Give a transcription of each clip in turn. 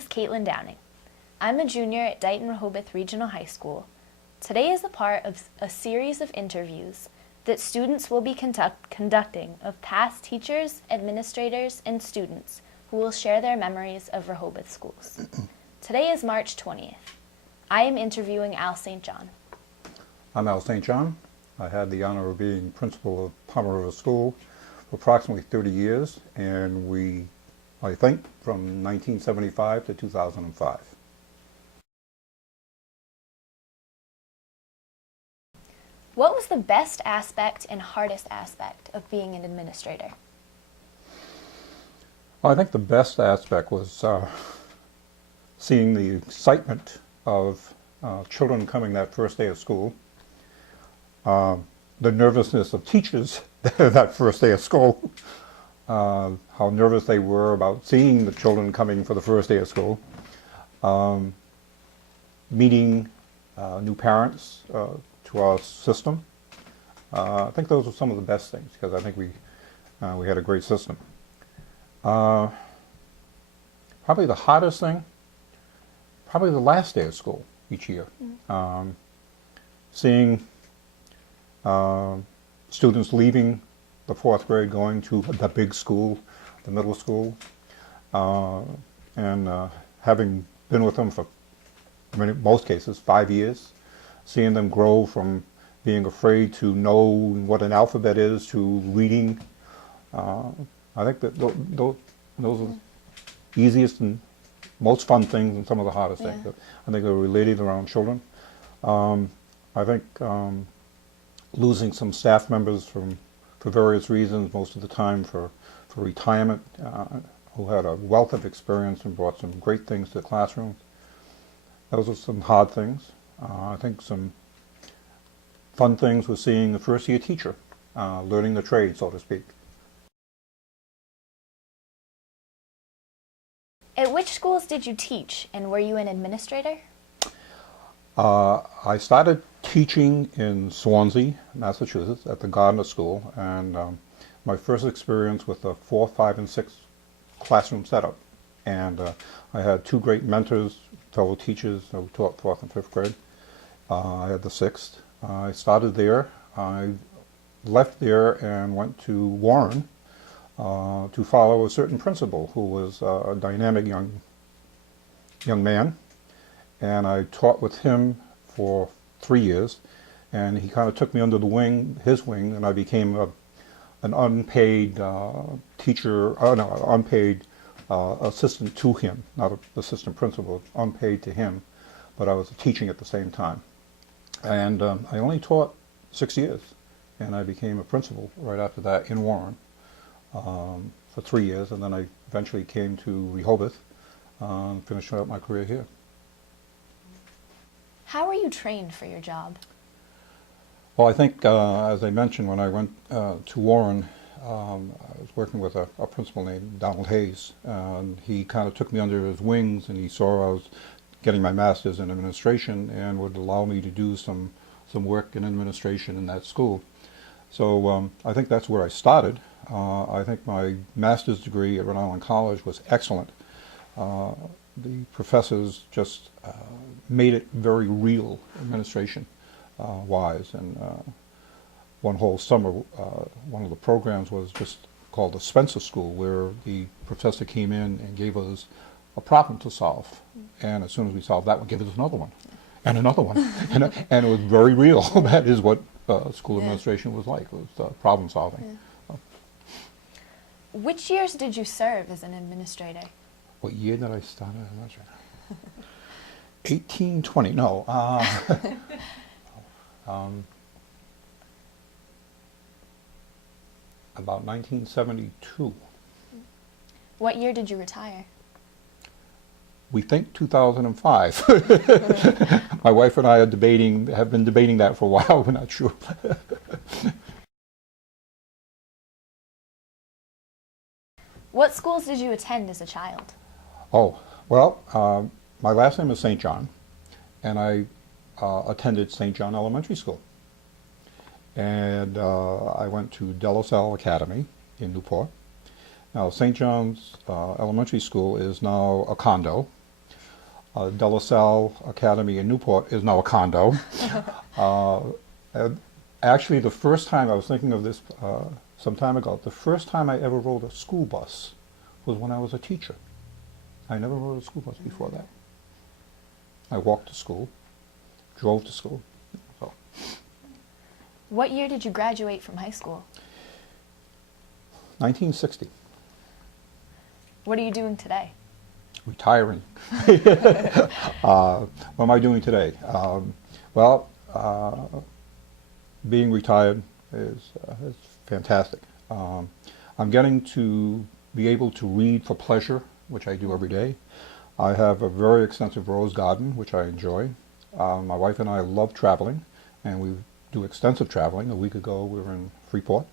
is Caitlin Downing. I'm a junior at Dighton Rehoboth Regional High School. Today is a part of a series of interviews that students will be conducting of past teachers, administrators, and students who will share their memories of Rehoboth schools. Today is March 20th. I am interviewing Al St. John. I'm Al St. John. I had the honor of being principal of Palmer River School for approximately 30 years, and I think, from 1975 to 2005. What was the best aspect and hardest aspect of being an administrator? I think the best aspect was seeing the excitement of children coming that first day of school, the nervousness of teachers that first day of school, how nervous they were about seeing the children coming for the first day of school, meeting new parents to our system. I think those were some of the best things, because I think we had a great system. Probably the hardest thing, probably the last day of school each year. Seeing students leaving the fourth grade, going to the big school, the middle school, and having been with them for, in most cases, 5 years, seeing them grow from being afraid to know what an alphabet is to reading. I think that those are the easiest and most fun things and some of the hardest things. I think they're related around children. I think losing some staff members for various reasons, most of the time for retirement, who had a wealth of experience and brought some great things to the classroom. Those are some hard things. I think some fun things was seeing the first year teacher, learning the trade, so to speak. At which schools did you teach, and were you an administrator? I started teaching in Swansea, Massachusetts, at the Gardner School, and my first experience with the 4, 5, and 6 classroom setup. And I had two great mentors, fellow teachers who taught 4th and 5th grade. I had the 6th. I started there. I left there and went to Warren to follow a certain principal who was a dynamic young man. And I taught with him for 3 years, and he kind of took me under his wing, and I became an unpaid unpaid assistant to him, not an assistant principal, unpaid to him, but I was teaching at the same time. And I only taught 6 years, and I became a principal right after that in Warren for 3 years, and then I eventually came to Rehoboth, finishing up my career here. How were you trained for your job? Well, I think, as I mentioned, when I went to Warren, I was working with a principal named Donald Hayes, and he kind of took me under his wings, and he saw I was getting my master's in administration and would allow me to do some work in administration in that school. So I think that's where I started. I think my master's degree at Rhode Island College was excellent. The professors just made it very real, administration wise, and one whole summer one of the programs was just called the Spencer School, where the professor came in and gave us a problem to solve, and as soon as we solved that one, give us another one and another one, and it was very real. That is what school administration was like. It was problem solving. Which years did you serve as an administrator? What year did I start as administrator? 1820. No. About 1972. What year did you retire? We think 2005. My wife and I have been debating that for a while. We're not sure. What schools did you attend as a child? Oh, well, my last name is St. John, and I attended St. John Elementary School. And I went to De La Salle Academy in Newport. Now, St. John's Elementary School is now a condo, De La Salle Academy in Newport is now a condo. uh, Actually, the first time, I was thinking of this some time ago, the first time I ever rode a school bus was when I was a teacher. I never rode a school bus before that. I walked to school, drove to school. So. What year did you graduate from high school? 1960. What are you doing today? Retiring. What am I doing today? Being retired is fantastic. I'm getting to be able to read for pleasure, which I do every day. I have a very extensive rose garden, which I enjoy. My wife and I love traveling, and we do extensive traveling. A week ago, we were in Freeport.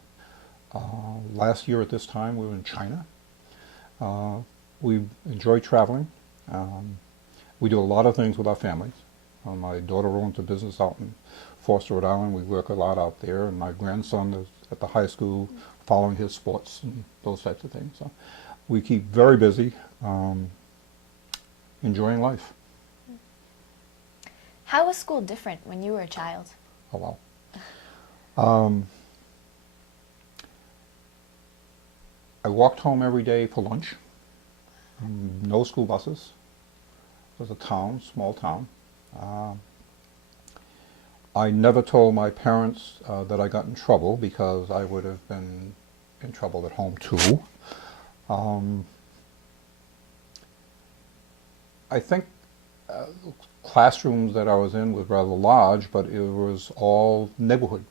Last year at this time, we were in China. We enjoy traveling. We do a lot of things with our families. My daughter owns a business out in Forster, Rhode Island. We work a lot out there, and my grandson is at the high school following his sports and those types of things. So we keep very busy, enjoying life. How was school different when you were a child? Oh, wow. I walked home every day for lunch. No school buses. It was a town, small town. I never told my parents that I got in trouble, because I would have been in trouble at home too. I think classrooms that I was in was rather large, but it was all neighborhood,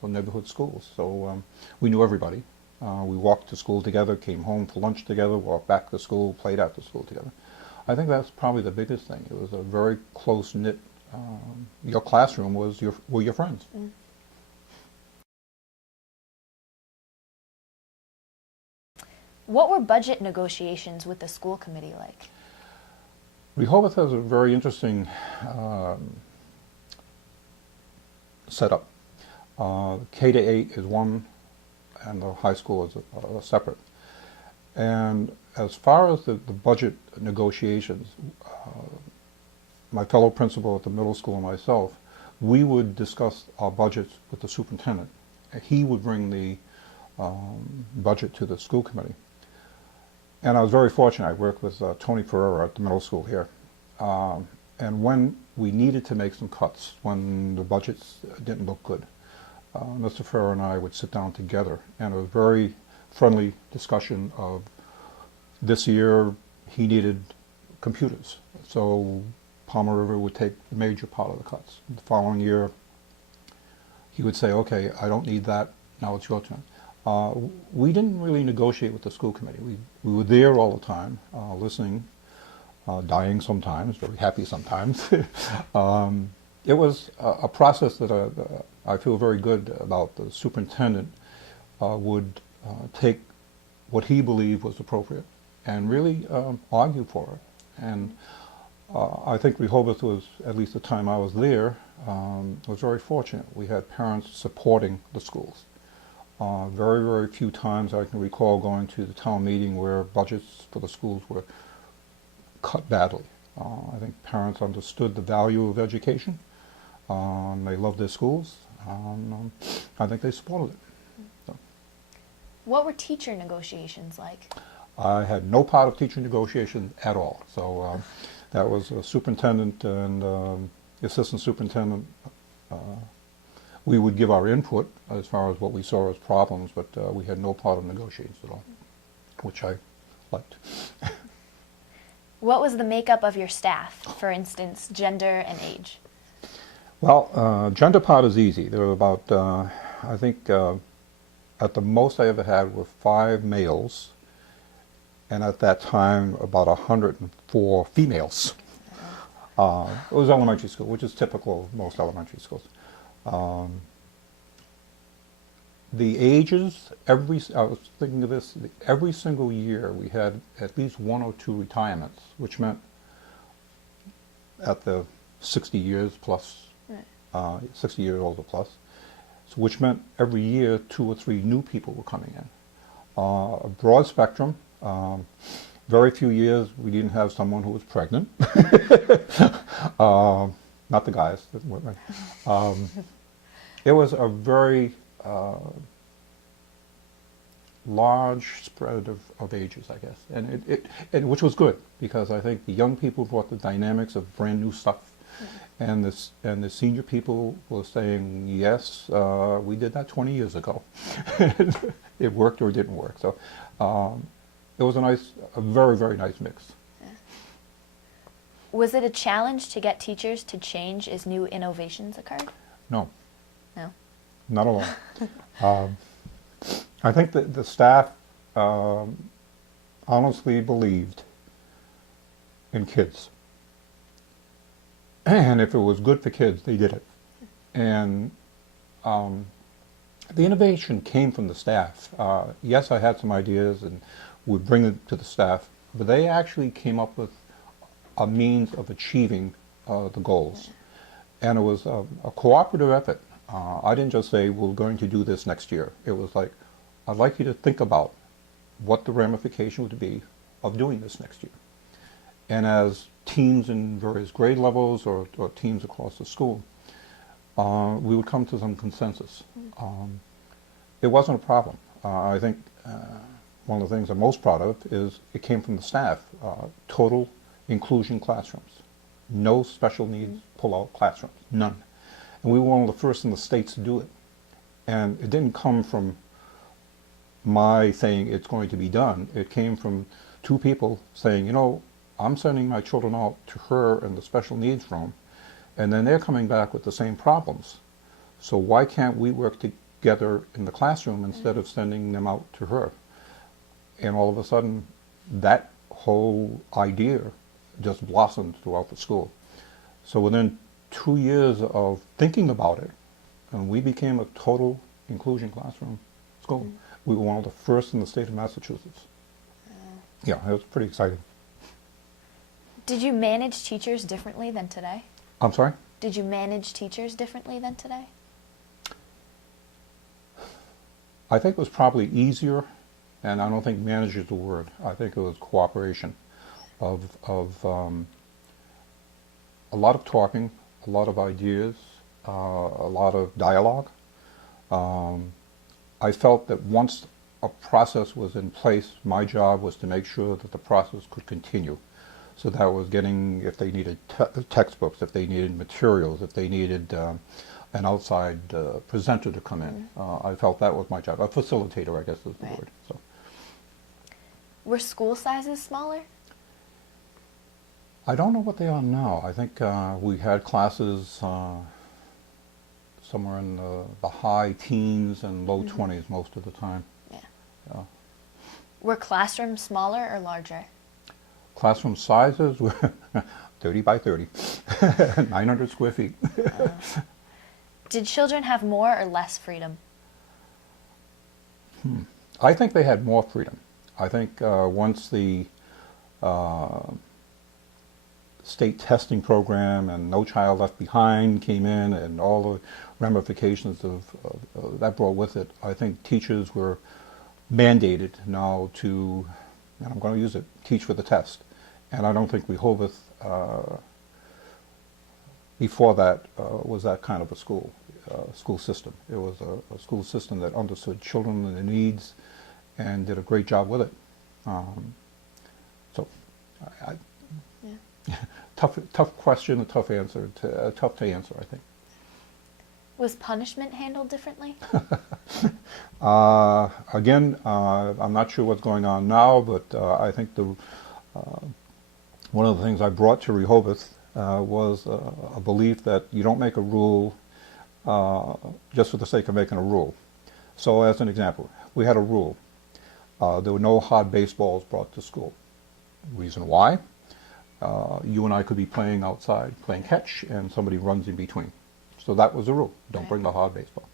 so neighborhood schools. So we knew everybody. We walked to school together, came home for lunch together, walked back to school, played after school together. I think that's probably the biggest thing. It was a very close-knit, your classroom were your friends. What were budget negotiations with the school committee like? Rehoboth has a very interesting setup. K to 8 is one, and the high school is separate. And as far as the budget negotiations, my fellow principal at the middle school and myself, we would discuss our budgets with the superintendent. He would bring the budget to the school committee. And I was very fortunate. I worked with Tony Ferreira at the middle school here. And when we needed to make some cuts, when the budgets didn't look good, Mr. Ferreira and I would sit down together, and it was a very friendly discussion of this year he needed computers. So Palmer River would take the major part of the cuts. The following year he would say, okay, I don't need that, now it's your turn. We didn't really negotiate with the school committee. We were there all the time, listening, dying sometimes, very happy sometimes. It was a process that I feel very good about. The superintendent would take what he believed was appropriate and really argue for it. And I think Rehoboth was, at least the time I was there, was very fortunate. We had parents supporting the schools. Very, very few times I can recall going to the town meeting where budgets for the schools were cut badly. I think parents understood the value of education. They loved their schools. I think they supported it. So. What were teacher negotiations like? I had no part of teacher negotiations at all. So that was a superintendent and the assistant superintendent. We would give our input as far as what we saw as problems, but we had no part of negotiations at all, which I liked. What was the makeup of your staff, for instance, gender and age? Well, gender part is easy. There were about, I think, at the most I ever had were 5 males, and at that time about 104 females. It was elementary school, which is typical of most elementary schools. The ages, I was thinking of this, every single year we had at least 1 or 2 retirements, which meant at the 60 years plus, 60 years old or plus, so which meant every year 2 or 3 new people were coming in. A broad spectrum, Very few years we didn't have someone who was pregnant. Not the guys. It was a very large spread of ages, I guess, and which was good, because I think the young people brought the dynamics of brand new stuff, and the senior people were saying, yes, we did that 20 years ago. It worked or it didn't work. So it was a very, very nice mix. Yeah. Was it a challenge to get teachers to change as new innovations occurred? No. No? Not at all. I think that the staff honestly believed in kids. And if it was good for kids, they did it. And the innovation came from the staff. Yes, I had some ideas and would bring it to the staff, but they actually came up with a means of achieving the goals. And it was a cooperative effort. I didn't just say, we're going to do this next year. It was like, I'd like you to think about what the ramification would be of doing this next year. And as teams in various grade levels or teams across the school, we would come to some consensus. It wasn't a problem. I think one of the things I'm most proud of is it came from the staff. Total inclusion classrooms. No special needs pull-out classrooms. None. And we were one of the first in the states to do it. And it didn't come from my saying it's going to be done. It came from two people saying, you know, I'm sending my children out to her in the special needs room, and then they're coming back with the same problems. So why can't we work together in the classroom instead of sending them out to her? And all of a sudden, that whole idea just blossomed throughout the school. So within 2 years of thinking about it, and we became a total inclusion classroom school. We were one of the first in the state of Massachusetts. Yeah, it was pretty exciting. Did you manage teachers differently than today? I'm sorry? Did you manage teachers differently than today? I think it was probably easier, and I don't think manage is the word. I think it was cooperation of a lot of talking, a lot of ideas, a lot of dialogue. I felt that once a process was in place, my job was to make sure that the process could continue. So that was getting, if they needed textbooks, if they needed materials, if they needed an outside presenter to come in. I felt that was my job. A facilitator, I guess is the word. So. Were school sizes smaller? I don't know what they are now. I think we had classes somewhere in the high teens and low 20s most of the time. Yeah. Were classrooms smaller or larger? Classroom sizes were 30 by 30, 900 square feet. Did children have more or less freedom? I think they had more freedom. I think once the state testing program and No Child Left Behind came in and all the ramifications of that brought with it, I think teachers were mandated now to, and I'm going to use it, teach for the test. And I don't think Rehoboth before that was that kind of a school system. It was a school system that understood children and their needs and did a great job with it. So, tough question, a tough answer, tough to answer, I think. Was punishment handled differently? Again, I'm not sure what's going on now, but I think one of the things I brought to Rehoboth was a belief that you don't make a rule just for the sake of making a rule. So as an example, we had a rule. There were no hard baseballs brought to school. Reason why? You and I could be playing outside, playing catch, and somebody runs in between. So that was the rule. Don't bring the hard baseball.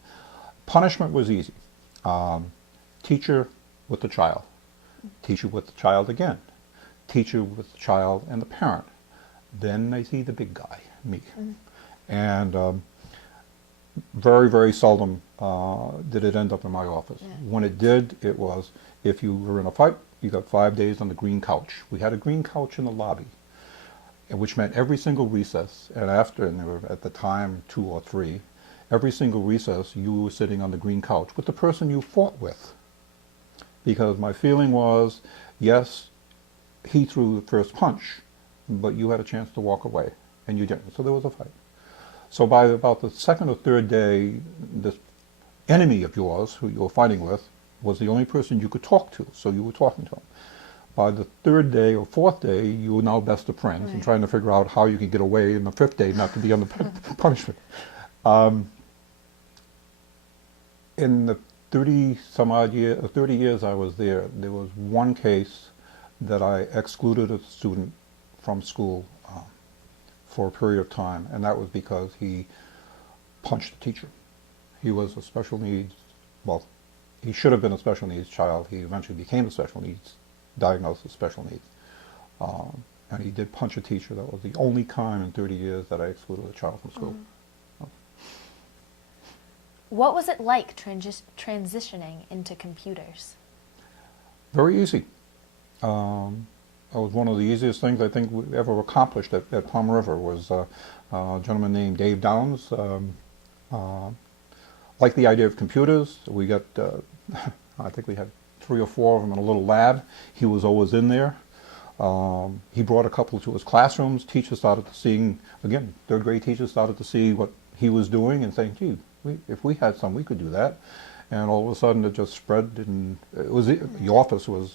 Punishment was easy. Teacher with the child. Teacher with the child again. Teacher with the child and the parent. Then they see the big guy, me. And very, very seldom did it end up in my office. When it did, it was if you were in a fight you got 5 days on the green couch. We had a green couch in the lobby, which meant every single recess, and there were at the time 2 or 3, every single recess you were sitting on the green couch with the person you fought with. Because my feeling was, yes, he threw the first punch, but you had a chance to walk away, and you didn't. So there was a fight. So by about the second or third day, this enemy of yours, who you were fighting with, was the only person you could talk to, so you were talking to him. By the third day or fourth day, you were now best of friends and trying to figure out how you could get away in the fifth day not to be under punishment. In the 30 years I was there was one case that I excluded a student from school for a period of time, and that was because he punched the teacher. He was a special needs, well, he should have been a special needs child. He eventually became a special needs, diagnosed with special needs. And he did punch a teacher. That was the only time in 30 years that I excluded a child from school. What was it like transitioning into computers? Very easy. It was one of the easiest things I think we ever accomplished at Plum River. Was a gentleman named Dave Downs. Liked the idea of computers. We got, I think we had 3 or 4 of them in a little lab. He was always in there. He brought a couple to his classrooms. Teachers started to see, again, third grade teachers started to see what he was doing and saying, gee, if we had some, we could do that. And all of a sudden it just spread, and the office was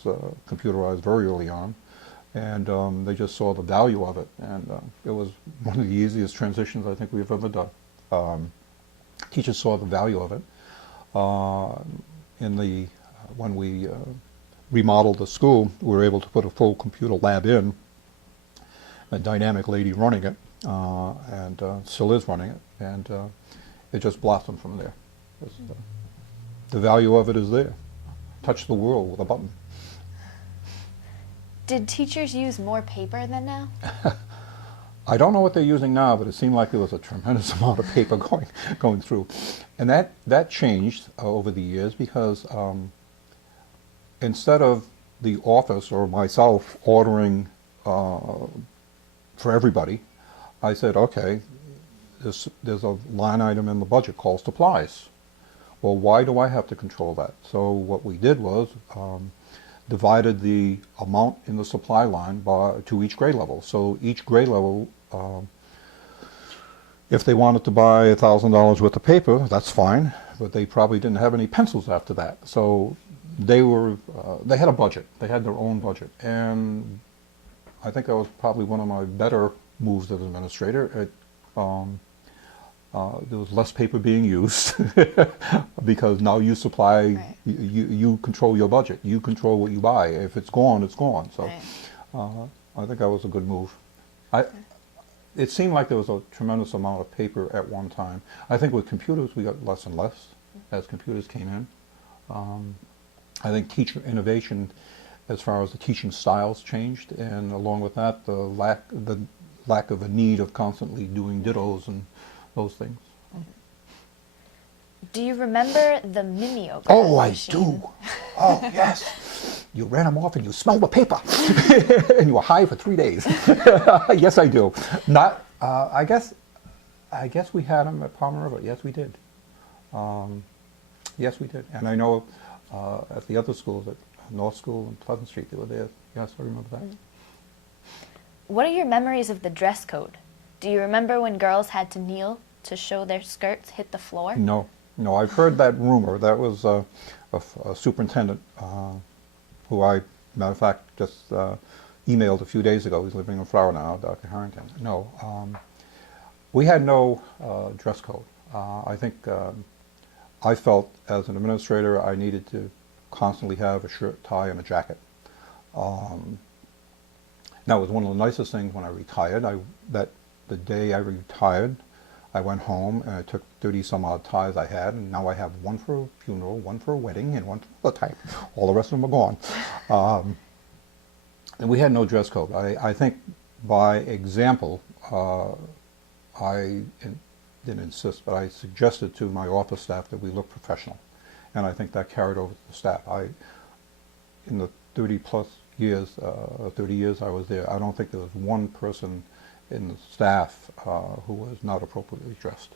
computerized very early on, and they just saw the value of it, and it was one of the easiest transitions I think we've ever done. Teachers saw the value of it. When we remodeled the school, we were able to put a full computer lab in, a dynamic lady running it, and still is running it, and it just blossomed from there. The value of it is there. Touch the world with a button. Did teachers use more paper than now? I don't know what they're using now, but it seemed like there was a tremendous amount of paper going through. And that changed over the years because instead of the office or myself ordering for everybody, I said, okay, there's a line item in the budget called supplies. Well, why do I have to control that? So what we did was divided the amount in the supply line to each grade level. So each grade level, if they wanted to buy $1,000 worth of paper, that's fine, but they probably didn't have any pencils after that. So they had a budget. They had their own budget. And I think that was probably one of my better moves as administrator. There was less paper being used because now you supply, right. you control your budget. You control what you buy. If it's gone, it's gone. So right. I think that was a good move. It seemed like there was a tremendous amount of paper at one time. I think with computers we got less and less as computers came in. I think teacher innovation as far as the teaching styles changed, and along with that the lack of a need of constantly doing dittos and those things. Do you remember the mimeograph machine? I do. Oh, yes. You ran them off and you smelled the paper. And you were high for 3 days. Yes, I do. Not. I guess we had them at Palmer River. Yes, we did. Yes, we did. And I know at the other schools, at North School and Pleasant Street, they were there. Yes, I remember that. What are your memories of the dress code? Do you remember when girls had to kneel to show their skirts hit the floor? No, I've heard that rumor. That was a superintendent who I, matter of fact, just emailed a few days ago. He's living in Flower now, Dr. Harrington. No, we had no dress code. I think I felt as an administrator I needed to constantly have a shirt, tie, and a jacket. That was one of the nicest things when I retired. The day I retired, I went home and I took 30-some-odd ties I had, and now I have one for a funeral, one for a wedding, and one for the type. All the rest of them are gone. And we had no dress code. I think by example, I didn't insist, but I suggested to my office staff that we look professional. And I think that carried over to the staff. In the 30 plus years, 30 years I was there, I don't think there was one person in the staff who was not appropriately dressed.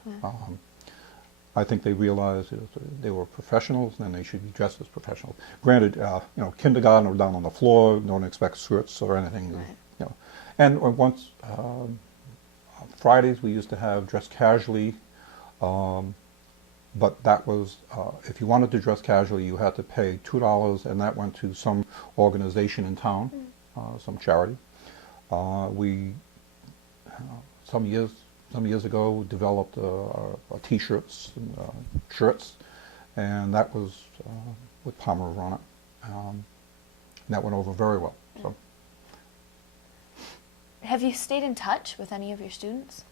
I think they realized they were professionals and they should be dressed as professionals. Granted, kindergarten or down on the floor, don't expect skirts or anything. Right. And once Fridays we used to have dress casually, but that was if you wanted to dress casually, you had to pay $2, and that went to some organization in town, some charity. We some years ago developed T-shirts and shirts, and that was with Pomeroy on it. And that went over very well. So. Have you stayed in touch with any of your students?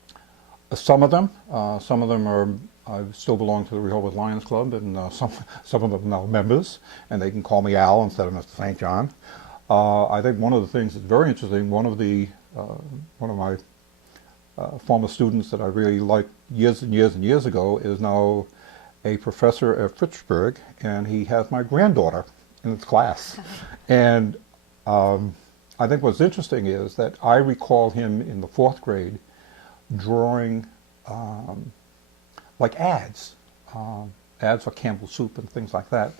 Some of them are. I still belong to the Rehoboth Lions Club, and some of them are now members, and they can call me Al instead of Mr. St. John. I think one of the things that's very interesting. One of my former students that I really liked years and years and years ago is now a professor at Fitchburg, and he has my granddaughter in his class. And I think what's interesting is that I recall him in the 4th grade drawing like ads for Campbell Soup and things like that.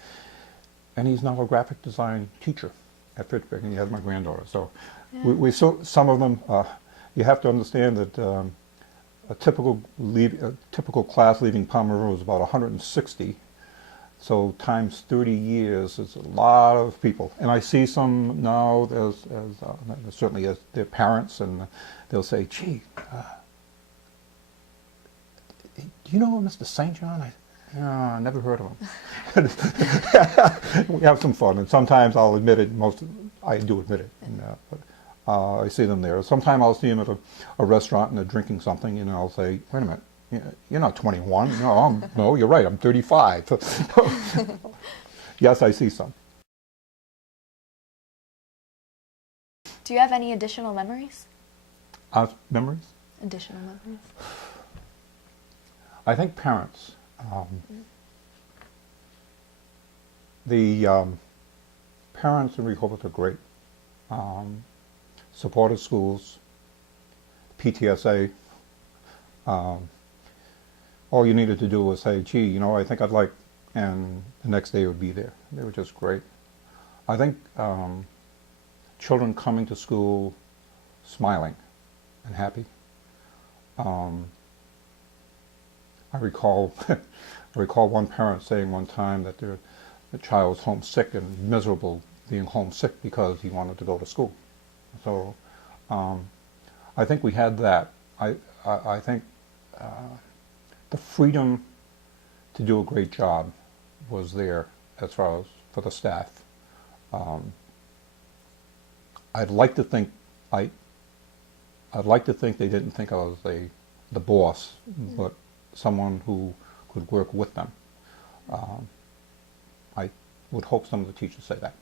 And he's now a graphic design teacher at Fitchburg, and he has my granddaughter. So we saw some of them. You have to understand that a typical class leaving Pomeroy is about 160. So times 30 years is a lot of people. And I see some now certainly as their parents, and they'll say, "Gee, do you know Mr. St. John?" I never heard of him. We have some fun, and sometimes I'll admit it. I do admit it. But I see them there. Sometimes I'll see them at a restaurant and they're drinking something, and I'll say, "Wait a minute, you're not 21. No, you're right. I'm 35." Yes, I see some. Do you have any additional memories? Memories? Additional memories? I think parents. The parents in Rehoboth are great. Supported schools, PTSA. All you needed to do was say, "Gee, I think I'd like," and the next day it would be there. They were just great. I think children coming to school smiling and happy. I recall one parent saying one time that the child was homesick and miserable being homesick because he wanted to go to school. So I think we had that. I think the freedom to do a great job was there as far as for the staff. I'd like to think they didn't think I was the boss, but someone who could work with them. I would hope some of the teachers say that.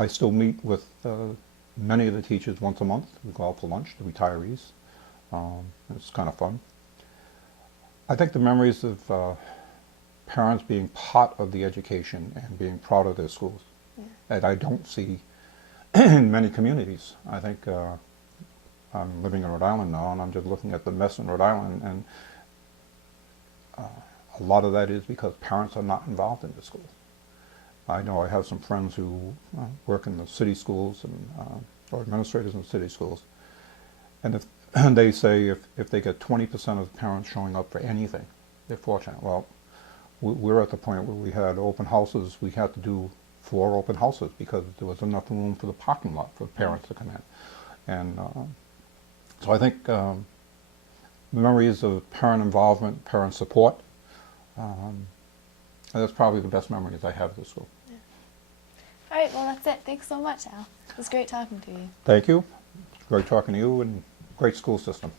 I still meet with many of the teachers once a month. We go out for lunch, the retirees. It's kind of fun. I think the memories of parents being part of the education and being proud of their schools that I don't see in many communities. I think I'm living in Rhode Island now, and I'm just looking at the mess in Rhode Island, and a lot of that is because parents are not involved in the schools. I know I have some friends who work in the city schools and or administrators in city schools, and if they say if they get 20% of parents showing up for anything, they're fortunate. Well, we're at the point where we had open houses. We had to do 4 open houses because there was enough room for the parking lot for parents to come in. And so I think memories of parent involvement, parent support, that's probably the best memories I have of the school. Yeah. All right, well, that's it. Thanks so much, Al. It was great talking to you. Thank you. Great talking to you, and great school system.